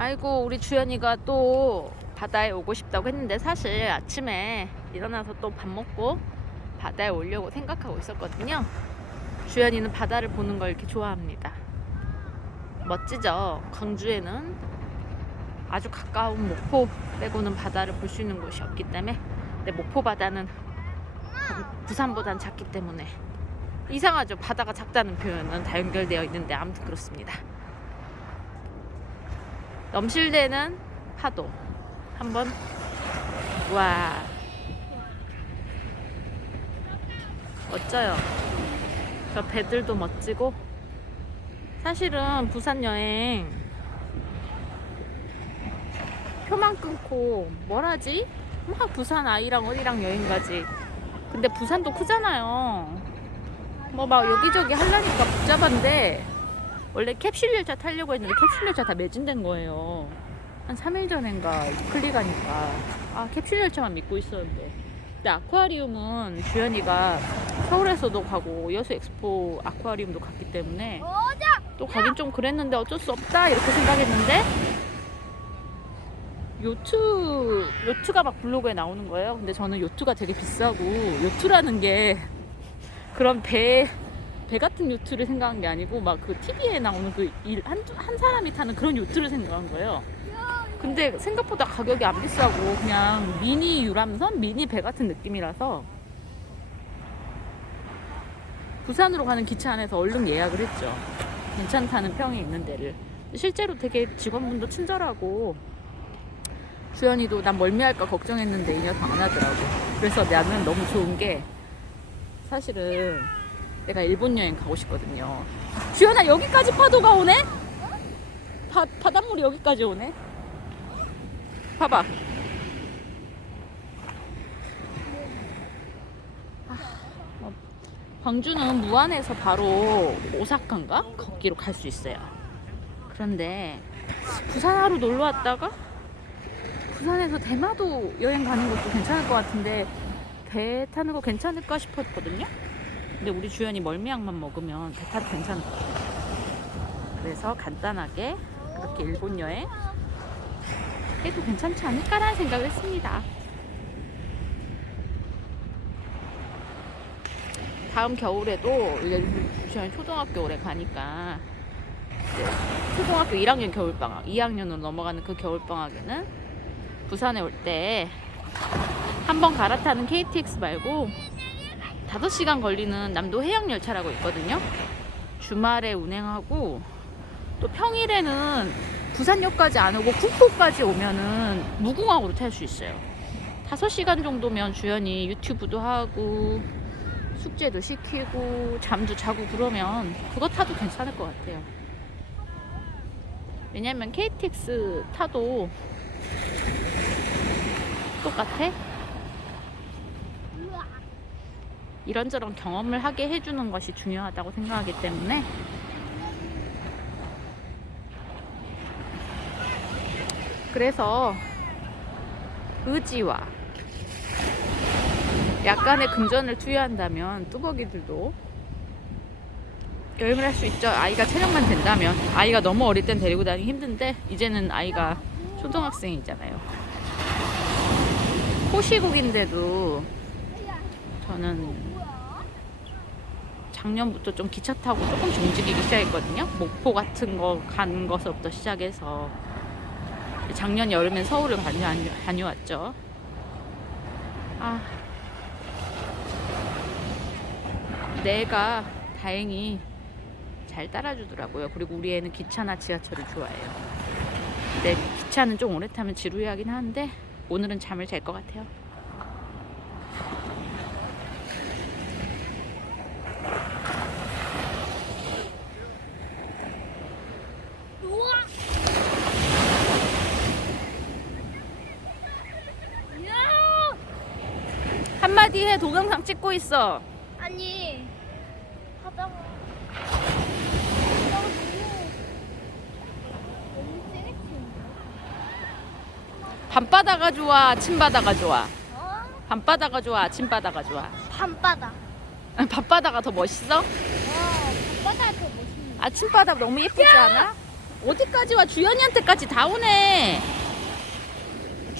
아이고 우리 주연이가 또 바다에 오고 싶다고 했는데 사실 아침에 일어나서 또 밥 먹고 바다에 오려고 생각하고 있었거든요. 주연이는 바다를 보는 걸 이렇게 좋아합니다. 멋지죠? 광주에는 아주 가까운 목포 빼고는 바다를 볼 수 있는 곳이 없기 때문에 근데 목포 바다는 부산보단 작기 때문에 이상하죠. 바다가 작다는 표현은 다 연결되어 있는데 아무튼 그렇습니다. 넘실대는 파도 한번 와 멋져요. 저 배들도 멋지고 사실은 부산 여행 표만 끊고 뭘 하지? 막 부산 아이랑 어디랑 여행 가지. 근데 부산도 크잖아요. 뭐 막 여기저기 하려니까 복잡한데 원래 캡슐 열차 타려고 했는데 캡슐 열차 다 매진된 거예요. 한 3일 전인가 클릭하니까 아 캡슐 열차만 믿고 있었는데 근데 아쿠아리움은 주연이가 서울에서도 가고 여수 엑스포 아쿠아리움도 갔기 때문에 또 가긴 좀 그랬는데 어쩔 수 없다 이렇게 생각했는데 요트 요트가 막 블로그에 나오는 거예요. 근데 저는 요트가 되게 비싸고 요트라는 게 그런 배, 배 같은 요트를 생각한 게 아니고 막 그 TV에 나오는 그한 한 사람이 타는 그런 요트를 생각한 거예요. 근데 생각보다 가격이 안 비싸고 그냥 미니 유람선, 미니 배 같은 느낌이라서 부산으로 가는 기차 안에서 얼른 예약을 했죠. 괜찮다는 평이 있는 데를. 실제로 되게 직원분도 친절하고 주연이도 난 멀미할까 걱정했는데 이 녀석 안 하더라고. 그래서 나는 너무 좋은 게 사실은 내가 일본 여행 가고 싶거든요. 주연아 여기까지 파도가 오네? 바, 바닷물이 여기까지 오네? 봐봐. 아, 어, 광주는 무안에서 바로 오사카인가? 거기로 갈 수 있어요. 그런데 부산 하루 놀러 왔다가 부산에서 대마도 여행 가는 것도 괜찮을 것 같은데 배 타는 거 괜찮을까 싶었거든요. 근데 우리 주연이 멀미약만 먹으면 배 타도 괜찮을 것 같아요. 그래서 간단하게 그렇게 일본 여행 해도 괜찮지 않을까라는 생각을 했습니다. 다음 겨울에도 이제 주연이 초등학교 올해 가니까 이제 초등학교 1학년 겨울방학, 2학년으로 넘어가는 그 겨울방학에는 부산에 올 때 한번 갈아타는 KTX 말고 5시간 걸리는 남도 해양 열차라고 있거든요. 주말에 운행하고 또 평일에는 부산역까지 안 오고 국포까지 오면은 무궁화호로 탈 수 있어요. 5시간 정도면 주연이 유튜브도 하고 숙제도 시키고 잠도 자고 그러면 그거 타도 괜찮을 것 같아요. 왜냐면 KTX 타도 똑같아? 이런저런 경험을 하게 해주는 것이 중요하다고 생각하기 때문에 그래서 의지와 약간의 금전을 투여한다면 뚜벅이들도 여행을 할 수 있죠. 아이가 체력만 된다면 아이가 너무 어릴 땐 데리고 다니기 힘든데 이제는 아이가 초등학생이잖아요. 호시국인데도 저는 작년부터 좀 기차 타고 조금씩 움직이기 시작했거든요. 목포 같은 거 가는 것부터 시작해서 작년 여름엔 서울을 다녀, 다녀왔죠. 아, 내가 다행히 잘 따라주더라고요. 그리고 우리 애는 기차나 지하철을 좋아해요. 근데 기차는 좀 오래 타면 지루해 하긴 하는데 오늘은 잠을 잘 것 같아요. 우와! 야! 한마디 해 동영상 찍고 있어. 아니 바다가 바다가 너무 너무 세게 치는데? 밤바다가 좋아, 아침바다가 좋아. 어? 밤바다가 좋아, 아침바다가 좋아. 밤바다. 밤바다가 더 멋있어? 와, 밤바다가 더 멋있는데. 아침바다 너무 예쁘지 않아? 어디까지 와? 주연이한테까지 다 오네.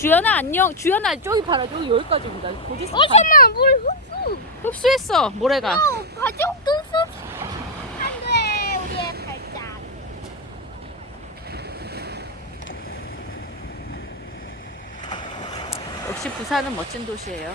주연아 안녕. 주연아 저기 봐라. 저기 여기까지 온다. 보지스 어 잠깐만 물 흡수. 흡수했어 모래가. 어 가족 흡수. 안돼 우리의 발작. 역시 부산은 멋진 도시예요.